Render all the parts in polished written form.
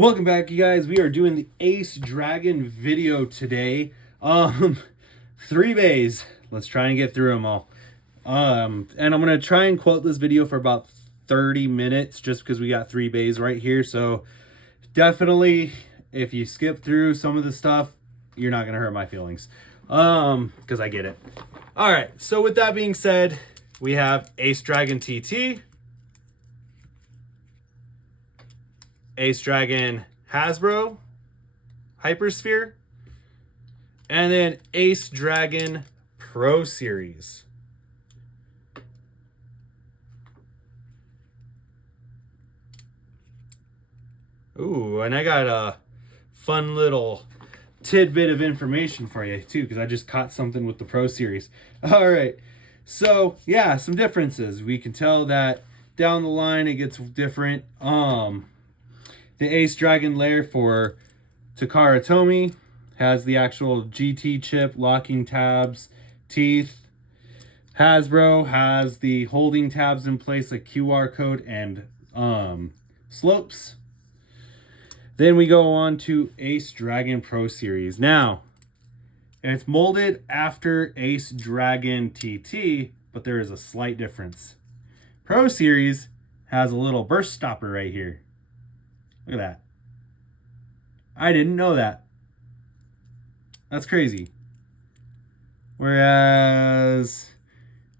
Welcome back, you guys. We are doing the Ace Dragon video today. 3 bays. Let's try and get through them all. And I'm gonna try and quote this video for about 30 minutes just because we got 3 bays right here. So definitely, if you skip through some of the stuff, you're not gonna hurt my feelings. Because I get it. All right. So with that being said, we have Ace Dragon TT. Ace Dragon Hasbro Hypersphere, and then Ace Dragon Pro Series. Ooh, and I got a fun little tidbit of information for you too, because I just caught something with the Pro Series. All right, so yeah, some differences. We can tell that down the line it gets different. The Ace Dragon layer for Takara Tomy has the actual GT chip, locking tabs, teeth. Hasbro has the holding tabs in place, like QR code and slopes. Then we go on to Ace Dragon Pro Series. Now, it's molded after Ace Dragon TT, but there is a slight difference. Pro Series has a little burst stopper right here. Look at that. I didn't know that. That's crazy. Whereas,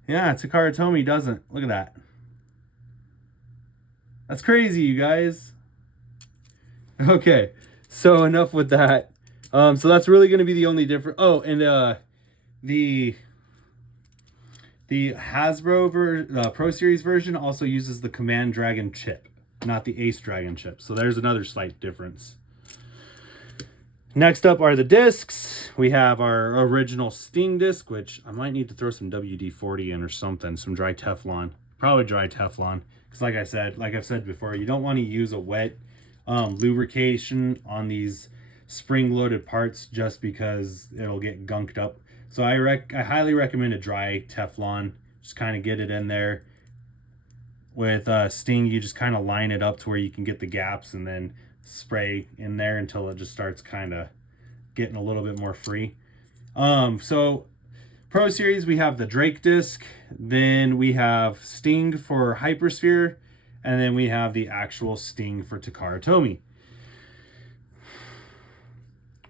yeah, Takara Tomy doesn't. Look at that. That's crazy, you guys. Okay, so enough with that. So that's really going to be the only difference. Oh, and the Hasbro Pro Series version also uses the Command Dragon chip, not the Ace Dragon chip. So there's another slight difference. Next up are the discs. We have our original Sting disc, which I might need to throw some WD-40 in or something, some dry Teflon. Probably dry Teflon. Because like I've said before, you don't want to use a wet lubrication on these spring-loaded parts just because it'll get gunked up. So I highly recommend a dry Teflon. Just kind of get it in there. With Sting, you just kind of line it up to where you can get the gaps and then spray in there until it just starts kind of getting a little bit more free. So Pro Series, we have the Drake disc, then we have Sting for Hypersphere, and then we have the actual Sting for Takara Tomy.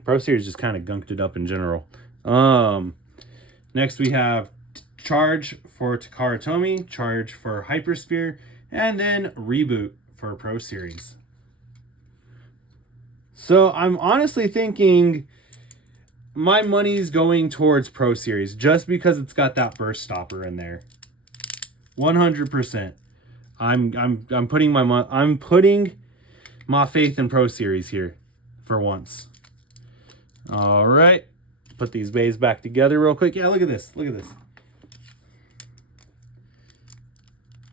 Pro Series just kind of gunked it up in general. Next we have Charge for Takara Tomy, Charge for Hypersphere, and then Reboot for Pro Series. So I'm honestly thinking my money's going towards Pro Series just because it's got that burst stopper in there. 100%. I'm putting my faith in Pro Series here for once. All right. Put these bays back together real quick. Yeah, look at this. Look at this.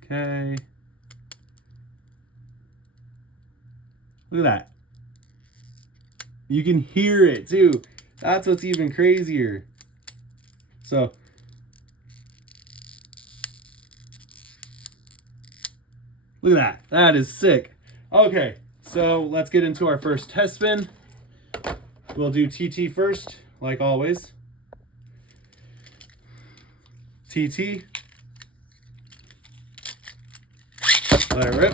Okay. Look at that. You can hear it too. That's what's even crazier. So, look at that. That is sick. Okay, so let's get into our first test spin. We'll do TT first, like always. TT. Let it rip.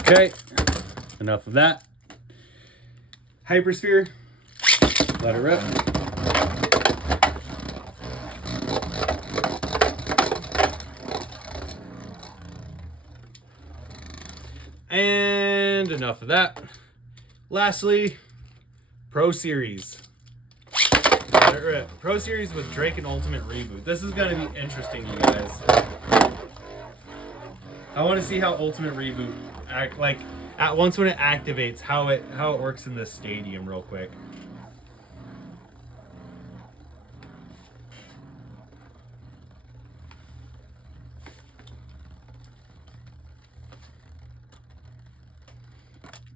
Okay, enough of that. Hypersphere. Let it rip. And enough of that. Lastly, Pro Series. Let it rip. Pro Series with Drake and Ultimate Reboot. This is going to be interesting, you guys. I want to see how Ultimate Reboot at once when it activates, how it works in this stadium real quick.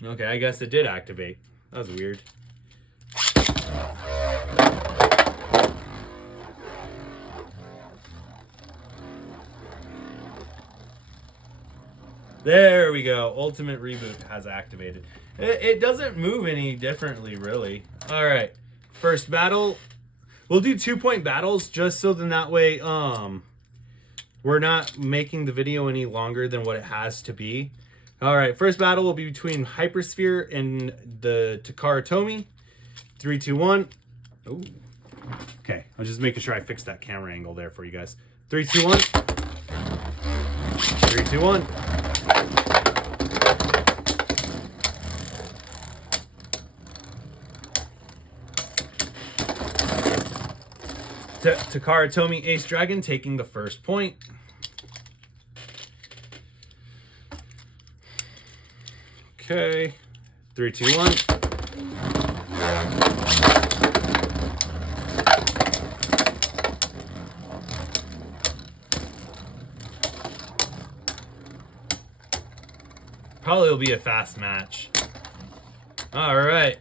Okay, I guess it did activate. That was weird. There we go. Ultimate Reboot has activated. It doesn't move any differently, really. All right. First battle. We'll do 2-point battles just so then that way we're not making the video any longer than what it has to be. All right. First battle will be between Hypersphere and the Takara Tomy. 3, 2, 1. Ooh. Okay. I was just making sure I fixed that camera angle there for you guys. 3, 2, 1. 3, 2, 1. Takara Tomy Ace Dragon taking the first point. Okay. 3, 2, 1. Probably will be a fast match. All right.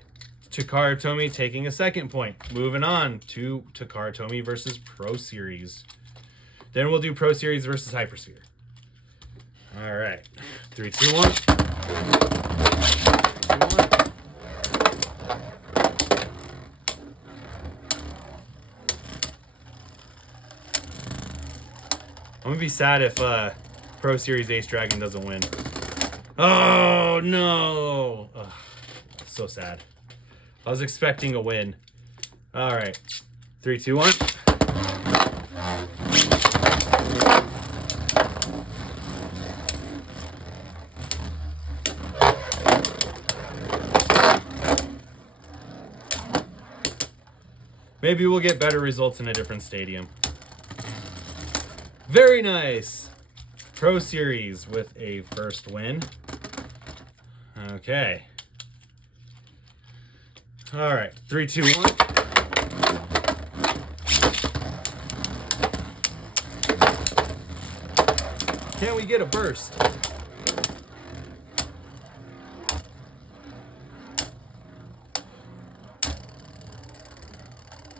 Takara Tomy taking a second point. Moving on to Takara Tomy versus Pro Series. Then we'll do Pro Series versus Hypersphere. All right. 3, 2, 1. 3, 2, 1. I'm gonna be sad if Pro Series Ace Dragon doesn't win. Oh no! Ugh, so sad. I was expecting a win. All right, 3, 2, 1. Maybe we'll get better results in a different stadium. Very nice. Pro Series with a first win. Okay. All right. 3, 2, 1. Can we get a burst?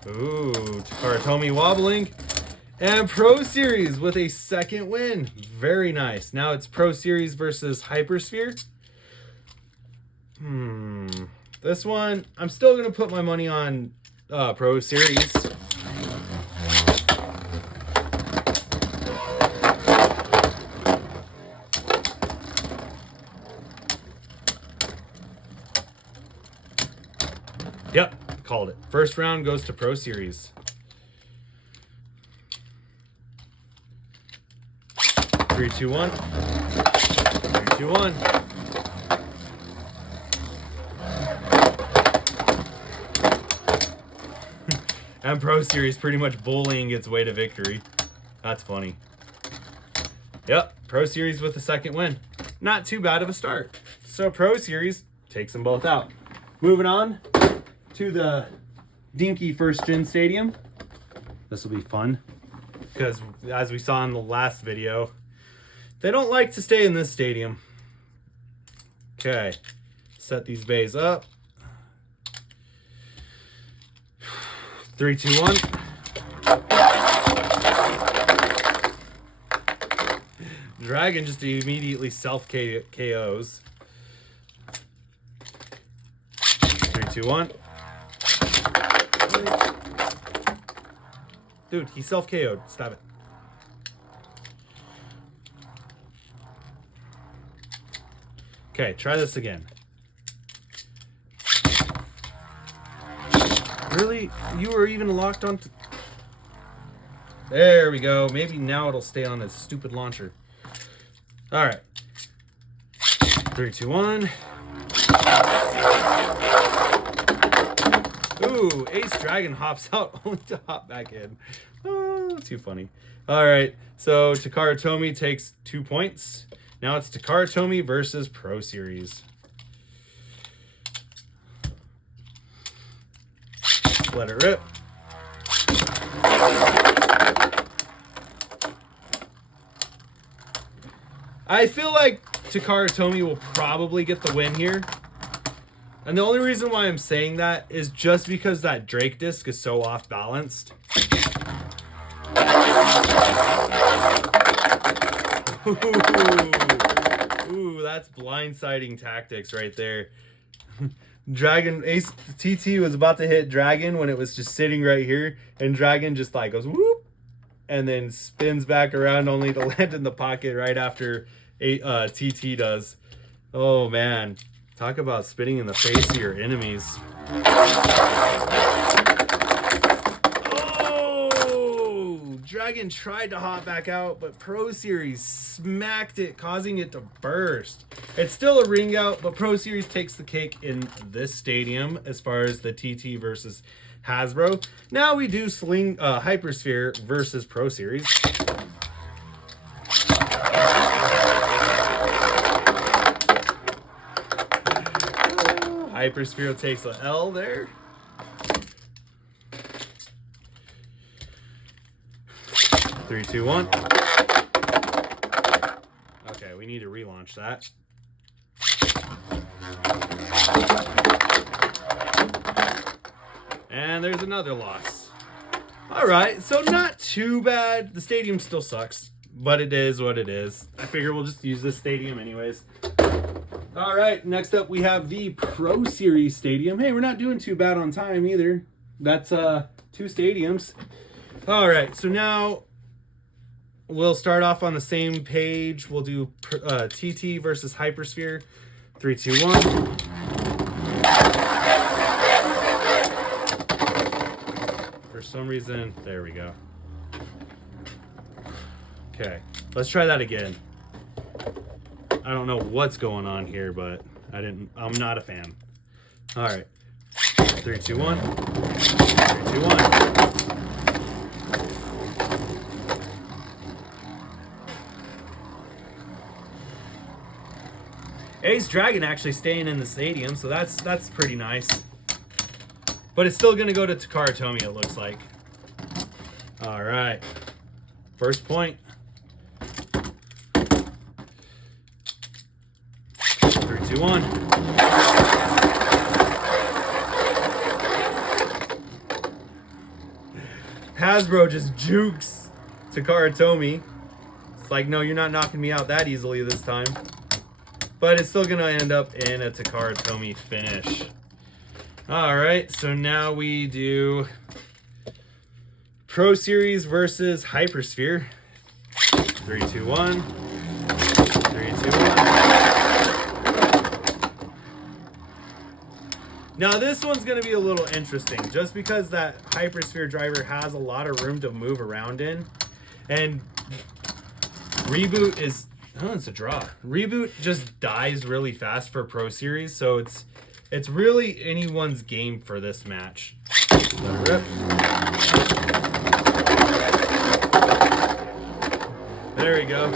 Ooh, Takara Tomy wobbling. And Pro Series with a second win. Very nice. Now it's Pro Series versus Hypersphere. This one, I'm still going to put my money on Pro Series. Yep, called it. First round goes to Pro Series. 3, 2, 1. 3, 2, 1. And Pro Series pretty much bullying its way to victory. That's funny. Yep, Pro Series with the second win. Not too bad of a start. So Pro Series takes them both out. Moving on to the Dinky First Gen Stadium. This will be fun because as we saw in the last video, they don't like to stay in this stadium. Okay, set these bays up. 3, 2, 1. Dragon just immediately self KOs. 3, 2, 1. Dude, he self KO'd. Stop it. Okay, try this again. Really? You were even locked on to... There we go. Maybe now it'll stay on this stupid launcher. All right. 3, 2, 1. Ooh, Ace Dragon hops out only to hop back in. Oh, too funny. All right. So Takara Tomy takes 2 points. Now it's Takara Tomy versus Pro Series. Let it rip. I feel like Takara Tomy will probably get the win here. And the only reason why I'm saying that is just because that Drake disc is so off balanced. Ooh. Ooh, that's blindsiding tactics right there. Dragon Ace TT was about to hit Dragon when it was just sitting right here, and Dragon just like goes whoop and then spins back around only to land in the pocket right after TT does. Oh man, talk about spitting in the face of your enemies. Oh, Dragon tried to hop back out, but Pro Series smacked it, causing it to burst. It's still a ring out, but Pro Series takes the cake in this stadium as far as the TT versus Hasbro. Now we do Hypersphere versus Pro Series. Hypersphere takes an L there. Three, two, one. Okay, we need to relaunch that. And there's another loss. All right, so not too bad. The stadium still sucks, but it is what it is. I figure we'll just use this stadium anyways. All right, next up we have the Pro Series Stadium. Hey, we're not doing too bad on time either. That's 2 stadiums. All right, so now we'll start off on the same page. We'll do TT versus Hypersphere. 3, 2, 1. For some reason, there we go. Okay, let's try that again. I don't know what's going on here, but I'm not a fan. All right. 3, 2, 1. 3, 2, 1. Ace Dragon actually staying in the stadium, so that's pretty nice. But it's still gonna go to Takara Tomy, it looks like. All right. First point. 3, 2, 1. Hasbro just jukes Takara Tomy. It's like, no, you're not knocking me out that easily this time. But it's still going to end up in a Takara Tomy finish. All right, so now we do Pro Series versus Hypersphere. 3, 2, 1. 3, 2, 1. Now this one's going to be a little interesting just because that Hypersphere driver has a lot of room to move around in. And Reboot is... Oh, it's a draw. Reboot just dies really fast for Pro Series, so it's really anyone's game for this match. Let it rip. There we go.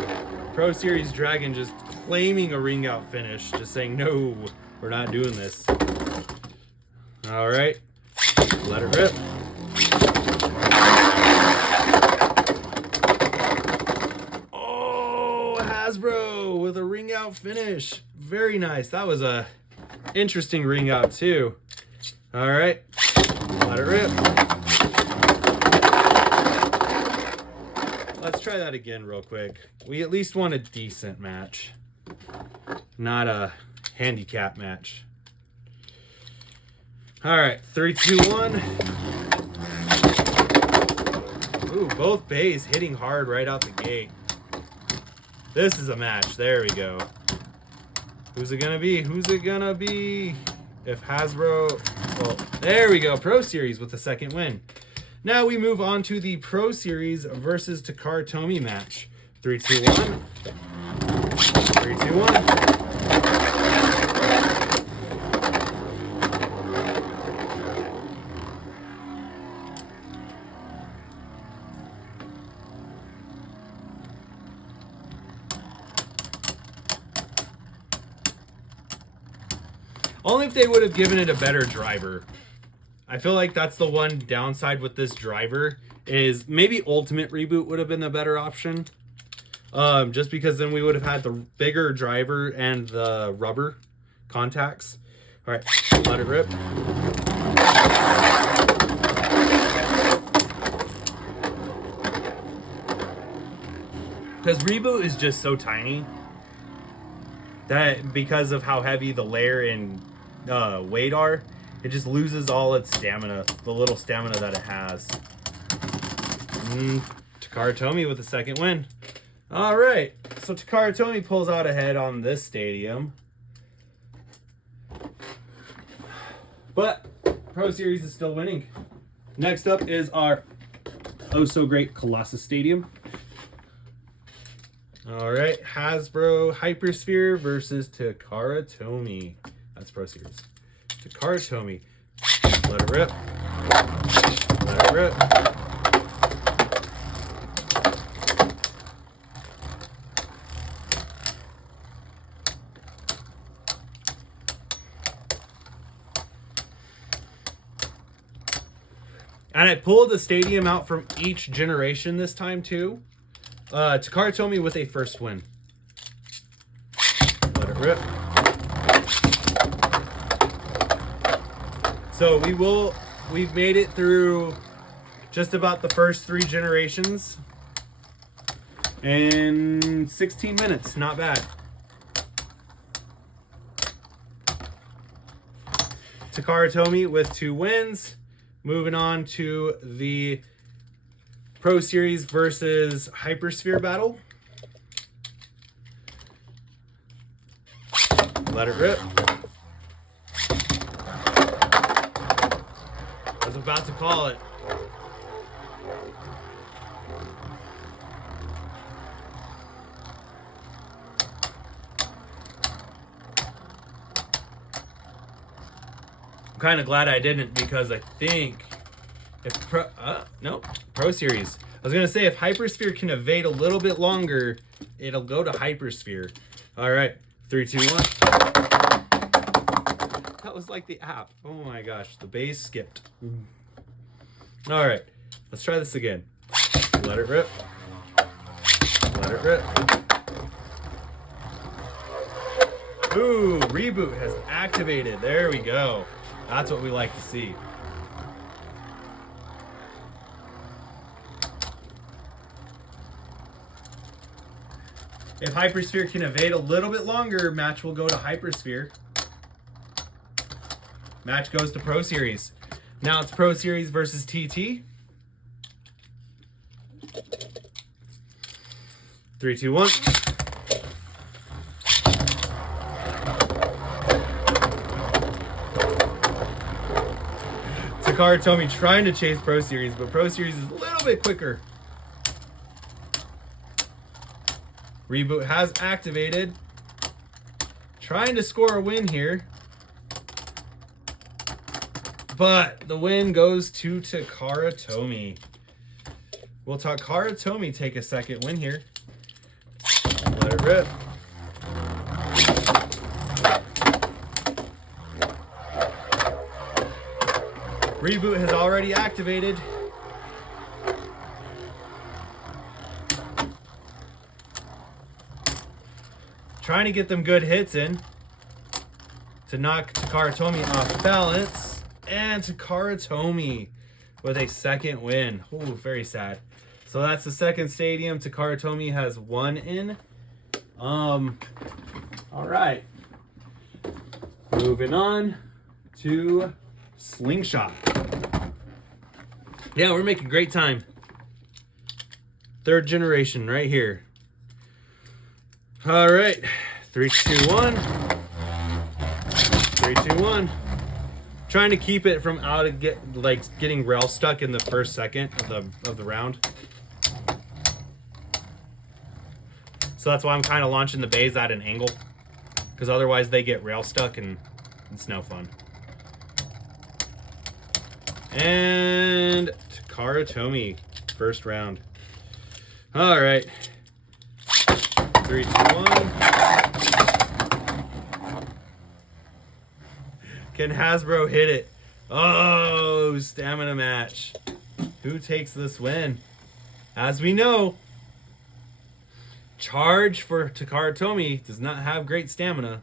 Pro Series Dragon just claiming a ring out finish, just saying, no, we're not doing this. All right, let it rip. Hasbro with a ring out finish. Very nice. That was a interesting ring out too. All right, let it rip. Let's try that again real quick. We at least want a decent match, not a handicap match. All right, 3, 2, 1. Ooh, both bays hitting hard right out the gate. This is a match. There we go. Who's it gonna be? Who's it gonna be? If Hasbro... Well, there we go. Pro Series with the second win. Now we move on to the Pro Series versus Takara Tomy match. 3, 2, 1. 3, 2, 1. Only if they would have given it a better driver. I feel like that's the one downside with this driver is maybe Ultimate Reboot would have been the better option. Just because then we would have had the bigger driver and the rubber contacts. All right, let it rip. Because Reboot is just so tiny. That because of how heavy the layer and weight are, it just loses all its stamina, the little stamina that it has. Takara Tomy with the second win. All right, so Takara Tomy pulls out ahead on this stadium. But Pro Series is still winning. Next up is our oh so great Colossus Stadium. All right, Hasbro Hypersphere versus Takara Tomy. That's Pro Series. Takara Tomy. Let it rip. Let it rip. And I pulled the stadium out from each generation this time too. Takara Tomy with a first win. Let it rip. So we've made it through just about the first 3 generations in 16 minutes. Not bad. Takara Tomy with 2 wins. Moving on to the Pro Series versus Hypersphere battle. Let it rip. I was about to call it. I'm kind of glad I didn't, because I think if Pro Series. I was gonna say if Hypersphere can evade a little bit longer, it'll go to Hypersphere. All right, 3, 2, 1. That was like the app. Oh my gosh, the base skipped. All right, let's try this again. Let it rip. Let it rip. Ooh, reboot has activated. There we go. That's what we like to see. If Hypersphere can evade a little bit longer, match will go to Hypersphere. Match goes to Pro Series. Now it's Pro Series versus TT. 3, 2, 1. Takara Tomy trying to chase Pro Series, but Pro Series is a little bit quicker. Reboot has activated. Trying to score a win here. But the win goes to Takara Tomy. Will Takara Tomy take a second win here? Let it rip. Reboot has already activated. Trying to get them good hits in to knock Takara Tomy off balance. And Takara Tomy with a second win. Ooh, very sad. So that's the second stadium Takara Tomy has won in. All right. Moving on to Slingshot. Yeah, we're making great time. 3rd generation right here. All right, 3, 2, 1. 3, 2, 1. Trying to keep it from getting rail stuck in the first second of the round. So that's why I'm kind of launching the bays at an angle, because otherwise they get rail stuck and it's no fun. And Takara Tomy, first round. All right. 3, 2, 1. Can Hasbro hit it? Oh, stamina match. Who takes this win? As we know, Charge for Takara Tomy does not have great stamina.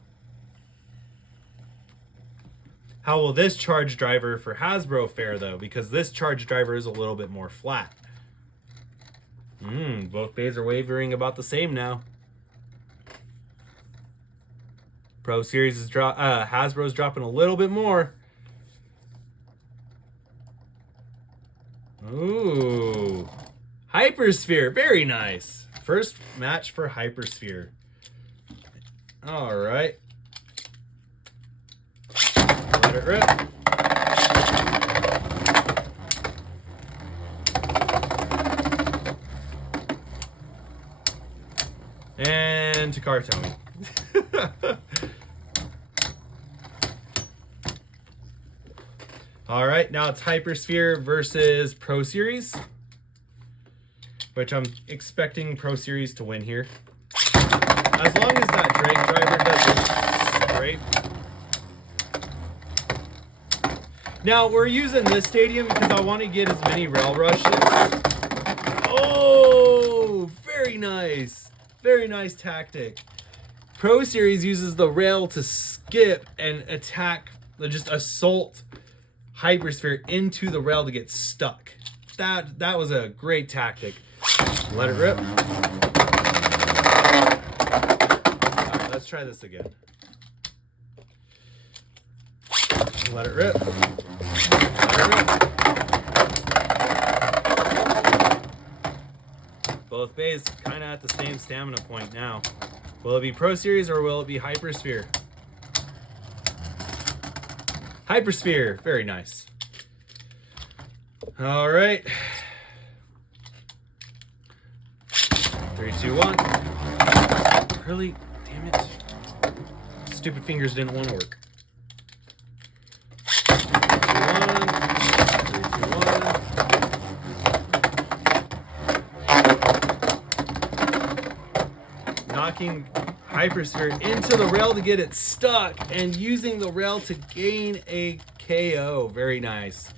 How will this Charge driver for Hasbro fare, though? Because this Charge driver is a little bit more flat. Both bays are wavering about the same now. Pro Series is Hasbro's dropping a little bit more. Ooh. Hypersphere. Very nice. First match for Hypersphere. All right. Let it rip. And to Cartoni. All right, now it's Hypersphere versus Pro Series, which I'm expecting Pro Series to win here. As long as that Drake driver doesn't scrape. Now, we're using this stadium because I want to get as many rail rushes. Oh, very nice. Very nice tactic. Pro Series uses the rail to skip and attack, just assault Hypersphere into the rail to get stuck. That was a great tactic. Let it rip. All right, let's try this again. Let it rip. Let it rip. Both bays kind of at the same stamina point now. Will it be Pro Series or will it be Hypersphere? Hypersphere, very nice. All right. 3, 2, 1. Really? Damn it. Stupid fingers didn't want to work. 3, 2, 1. Knocking Hypersphere into the rail to get it stuck and using the rail to gain a KO. Very nice.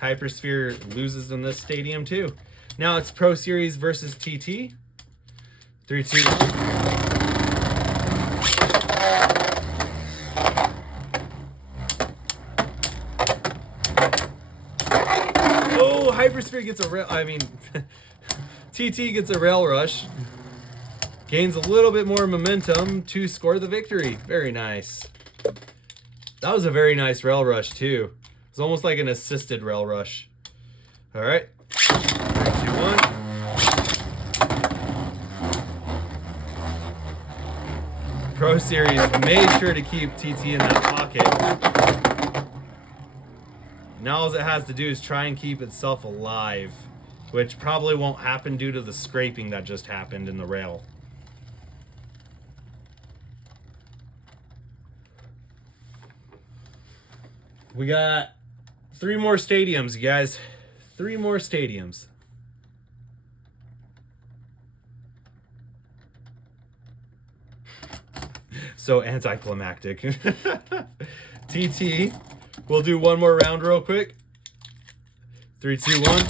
Hypersphere loses in this stadium too. Now it's Pro Series versus TT. 3, 2. Oh, Hypersphere gets a rail. I mean, TT gets a rail rush. Gains a little bit more momentum to score the victory. Very nice. That was a very nice rail rush too. It's almost like an assisted rail rush. All right. 3, 2, 1. Pro Series made sure to keep TT in that pocket. Now all it has to do is try and keep itself alive, which probably won't happen due to the scraping that just happened in the rail. We got 3 more stadiums, you guys. 3 more stadiums. So anticlimactic. TT. We'll do one more round real quick. 3, 2, 1.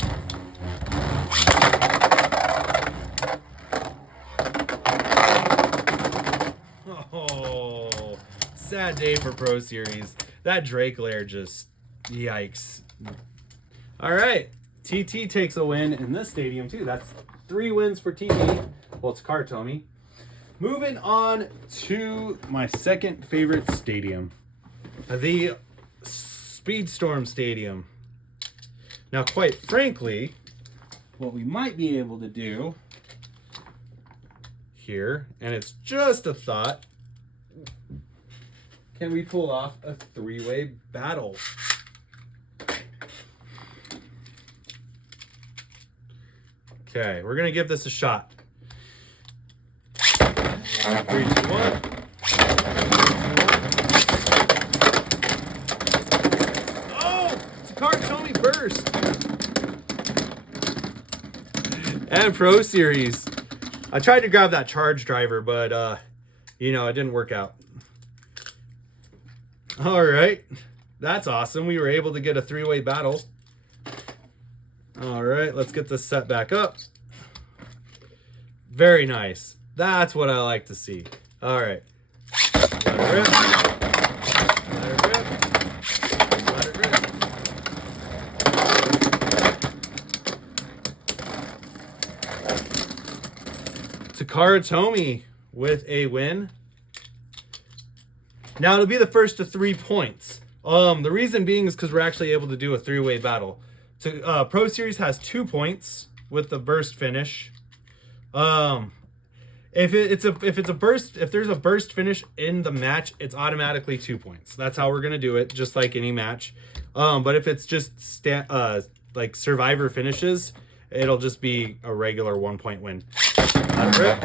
Oh, sad day for Pro Series. That Drake lair just, yikes. All right, TT takes a win in this stadium too. That's 3 wins for TT. Well, it's Cartomi. Moving on to my second favorite stadium, the Speedstorm Stadium. Now, quite frankly, what we might be able to do here, and it's just a thought, can we pull off a 3-way battle? Okay, we're gonna give this a shot. 3, 2, 1. Oh, it's a Cartomi burst. And Pro Series. I tried to grab that charge driver, but you know, it didn't work out. All right, that's awesome. We were able to get a 3-way battle. All right, let's get this set back up. Very nice. That's what I like to see. All right. Let it rip. Let it rip. Let it rip. Takara Tomy with a win. Now it'll be the first to 3 points. The reason being is because we're actually able to do a 3-way battle. So, Pro Series has 2 points with the burst finish. If there's a burst finish in the match, it's automatically 2 points. That's how we're gonna do it, just like any match. But if it's just like survivor finishes, it'll just be a regular 1-point win. Let it rip.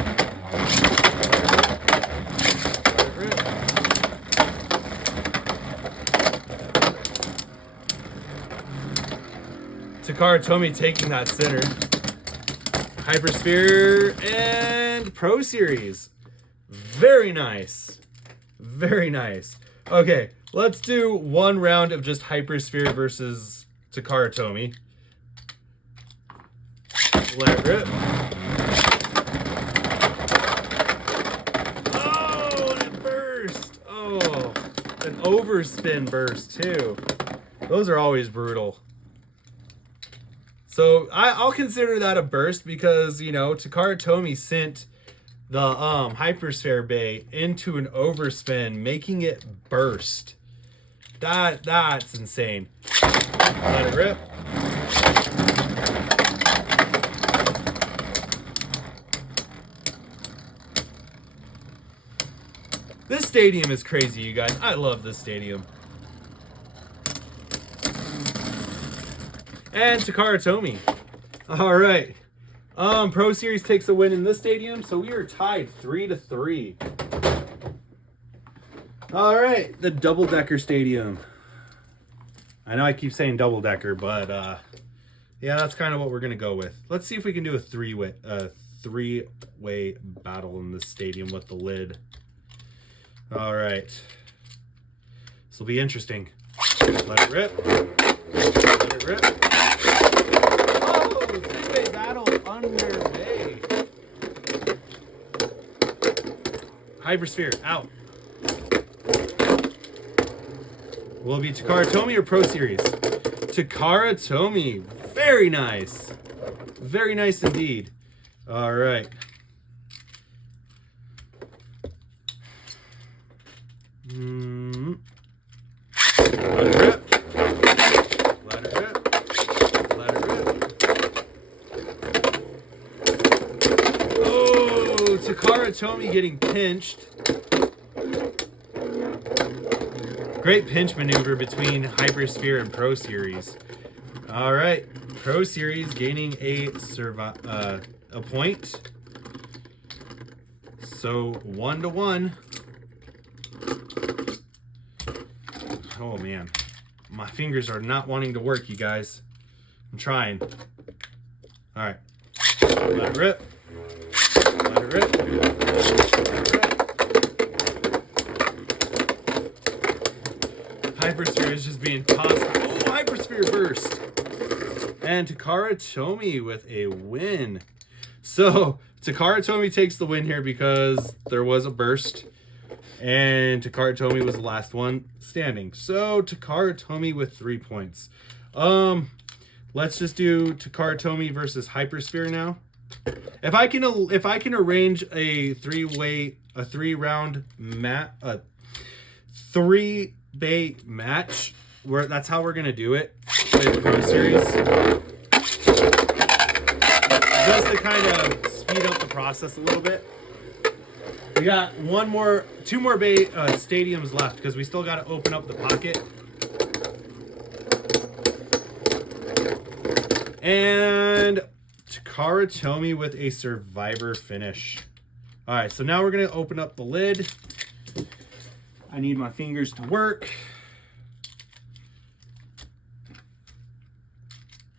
Takara Tomy taking that center. Hypersphere and Pro Series. Very nice. Very nice. Okay, let's do 1 round of just Hypersphere versus Takara Tomy. Let it rip. Oh, and it burst. Oh, an overspin burst too. Those are always brutal. So I'll consider that a burst because, you know, Takara Tomy sent the Hypersphere Bay into an overspin, making it burst. That's insane. Let it rip. This stadium is crazy, you guys. I love this stadium. And Takara Tomy. All right. Pro Series takes a win in this stadium, so we are tied 3-3. All right, the double-decker stadium. I know I keep saying double-decker, but yeah, that's kind of what we're gonna go with. Let's see if we can do a three-way battle in this stadium with the lid. All right. This will be interesting. Let it rip. Let it rip. Oh, three-way battle underway. Hypersphere out. Will it be Takara Tomy or Pro Series? Takara Tomy. Very nice. Very nice indeed. All right. Let it rip. Let it rip. Let it rip. Oh, Takara Tomy getting pinched. Great pinch maneuver between Hypersphere and Pro Series. All right, Pro Series gaining a point. So 1-1. Oh man, my fingers are not wanting to work, you guys. I'm trying. All right, let it rip. Let it rip. Let it rip. Hypersphere is just being tossed. Oh, Hypersphere burst. And Takara Tomy with a win. So Takara Tomy takes the win here because there was a burst. And Takara Tomy was the last one standing. So Takara Tomy with 3 points. Let's just do Takara Tomy versus Hypersphere now. If I can arrange a three-round three-bay match, where that's how we're gonna do it with Pro Series. Just to kind of speed up the process a little bit. We got two more bay stadiums left because we still got to open up the pocket. And Takara Tomy with a survivor finish. All right, so now we're going to open up the lid. I need my fingers to work.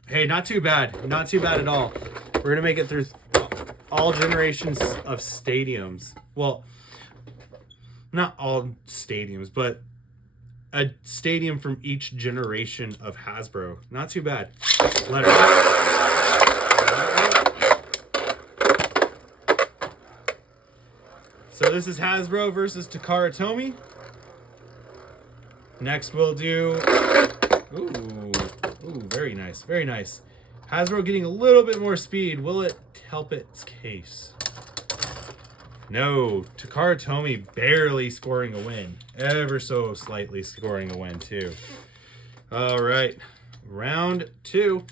Hey, not too bad. Not too bad at all. We're going to make it through all generations of stadiums. Well, not all stadiums, but a stadium from each generation of Hasbro. Not too bad. Let it go. So this is Hasbro versus Takara Tomy. Next we'll do... Ooh, very nice, very nice. Hasbro getting a little bit more speed. Will it help its case? No, Takara Tomy barely scoring a win. Ever so slightly scoring a win, too. All right, round 2.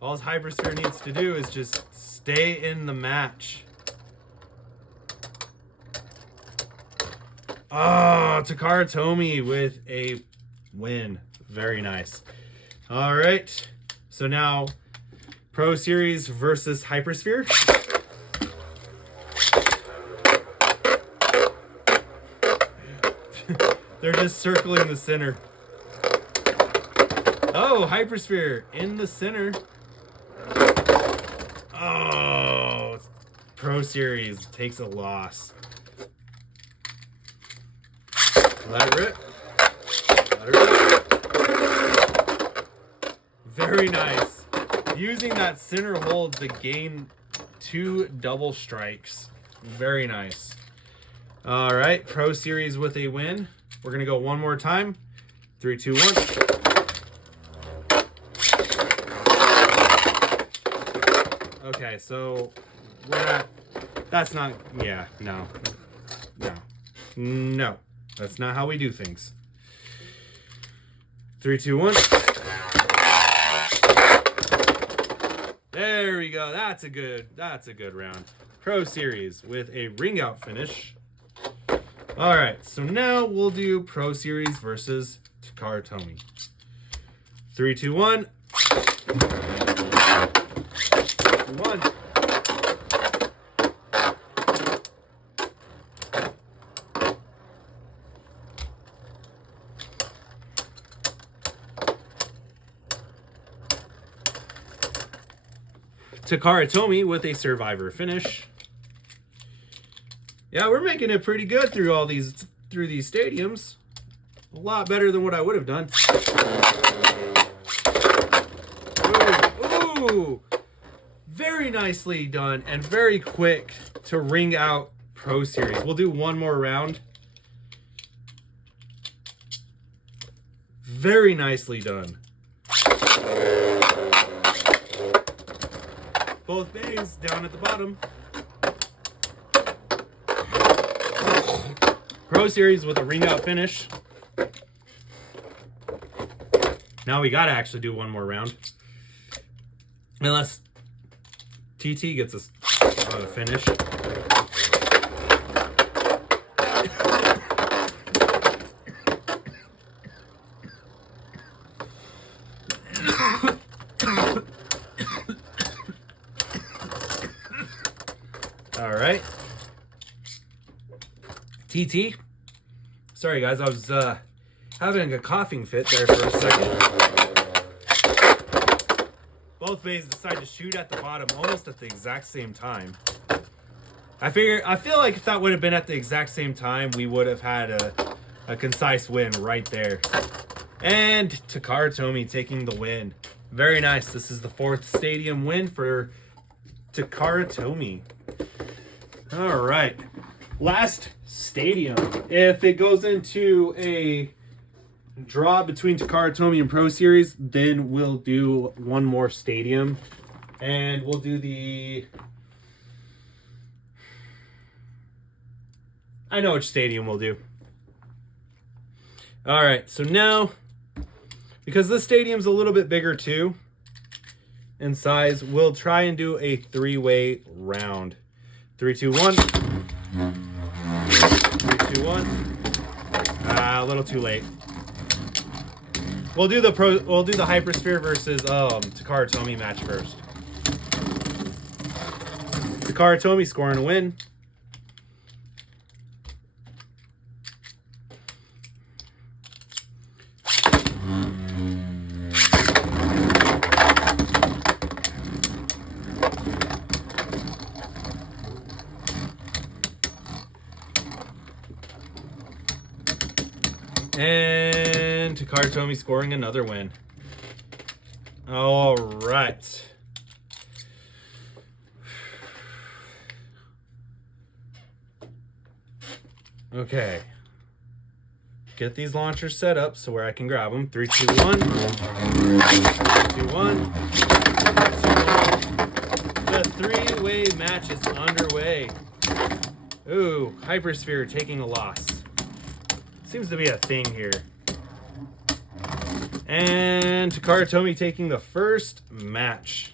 All Hypersphere needs to do is just stay in the match. Oh, Takara Tomy with a win. Very nice. All right. So now Pro Series versus Hypersphere. They're just circling the center. Oh, Hypersphere in the center. Oh, Pro Series takes a loss. Let it rip. Let it rip. Very nice. Using that center hold to gain 2 double strikes. Very nice. All right, Pro Series with a win. We're going to go one more time. 3, 2, 1. Okay, so we're at, that's not, yeah, no. No, that's not how we do things. 3, 2, 1. There we go. That's a good round. Pro Series with a ring out finish. All right, so now we'll do Pro Series versus Takara Tomy. 3, 2, 1. 1. Takara Tomy with a survivor finish. Yeah, we're making it pretty good through these stadiums. A lot better than what I would have done. Ooh. Very nicely done and very quick to ring out Pro Series. We'll do one more round. Very nicely done. Both bays down at the bottom. Pro Series with a ring out finish. Now we gotta actually do one more round. Unless TT gets a finish. All right. TT. Sorry, guys. I was having a coughing fit there for a second. Both bays decide to shoot at the bottom almost at the exact same time. I feel like if that would have been at the exact same time, we would have had a concise win right there. And Takara Tomy taking the win. Very nice. This is the 4th stadium win for Takara Tomy. All right. Last stadium. If it goes into a draw between Takara Tomy and Pro Series, then we'll do one more stadium. And we'll do the... I know which stadium we'll do. All right. So now, because this stadium's a little bit bigger too in size, we'll try and do a 3-way round. 3, 2, 1. 3, 2, 1. A little too late. We'll do the Hypersphere versus Takara Tomy match first. Takara Tomy scoring a win. And Takara Tomy scoring another win. All right. Okay. get these launchers set up so where I can grab them. 3, 2, 1. 3, 2, 1. The three-way match is underway. Ooh, Hypersphere taking a loss. Seems to be a thing here. And Takara Tomy taking the first match.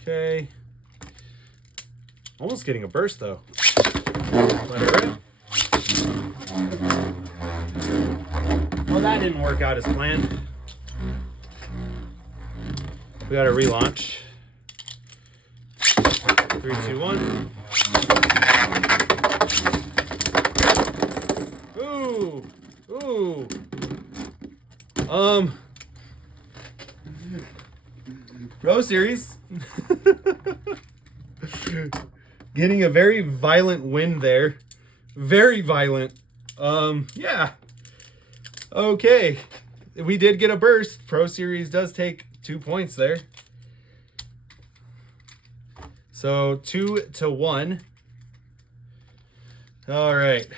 Okay. Almost getting a burst though. Let it rip. Well, that didn't work out as planned. We got a relaunch. 3, 2, 1. Ooh. Ooh. Pro Series. Getting a very violent win there. Very violent. Yeah. Okay. We did get a burst. Pro Series does take 2 points there. So 2 to 1. All right.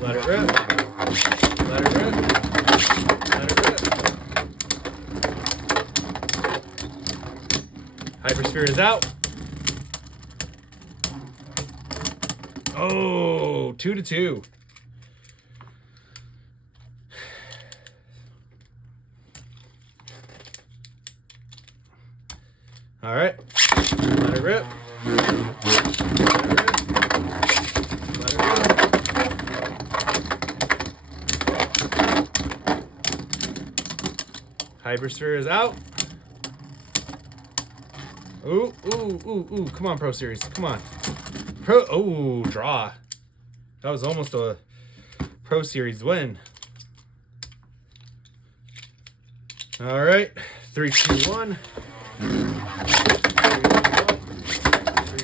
Let it rip. Let it rip. Let it rip. Hypersphere is out. Oh, 2 to 2. All right. Let it rip. Let it rip. Let it rip. Hypersphere is out. Ooh, ooh, ooh, ooh. Come on, Pro Series. Come on. Oh, draw. That was almost a Pro Series win. All right. 3, 2, 1. 3,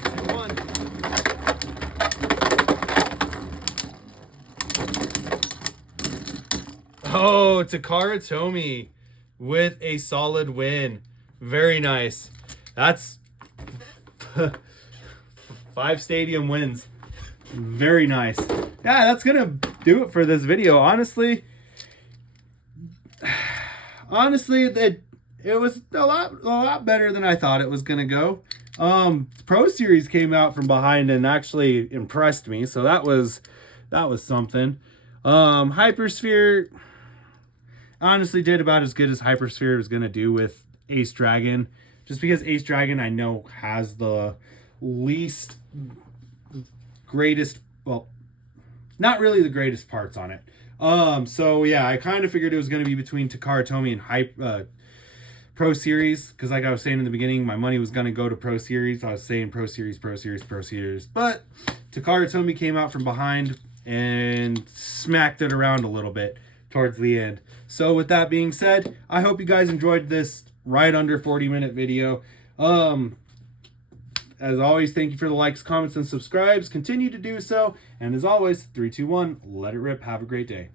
2, 1. Oh, Takara Tomy with a solid win. Very nice. That's 5 stadium wins. Very nice. Yeah, that's gonna do it for this video. Honestly, it was a lot better than I thought it was gonna go. Pro Series came out from behind and actually impressed me, so that was something. Hypersphere honestly did about as good as Hypersphere was gonna do with Ace Dragon, just because Ace Dragon I know has the least greatest, well, not really the greatest parts on it. So yeah, I kind of figured it was going to be between Takara Tomy and Pro Series, because like I was saying in the beginning, my money was going to go to Pro Series. I was saying Pro Series, Pro Series, Pro Series, but Takara Tomy came out from behind and smacked it around a little bit towards the end. So with that being said, I hope you guys enjoyed this right under 40-minute video. As always, thank you for the likes, comments, and subscribes. Continue to do so. And as always, 3, 2, 1, let it rip. Have a great day.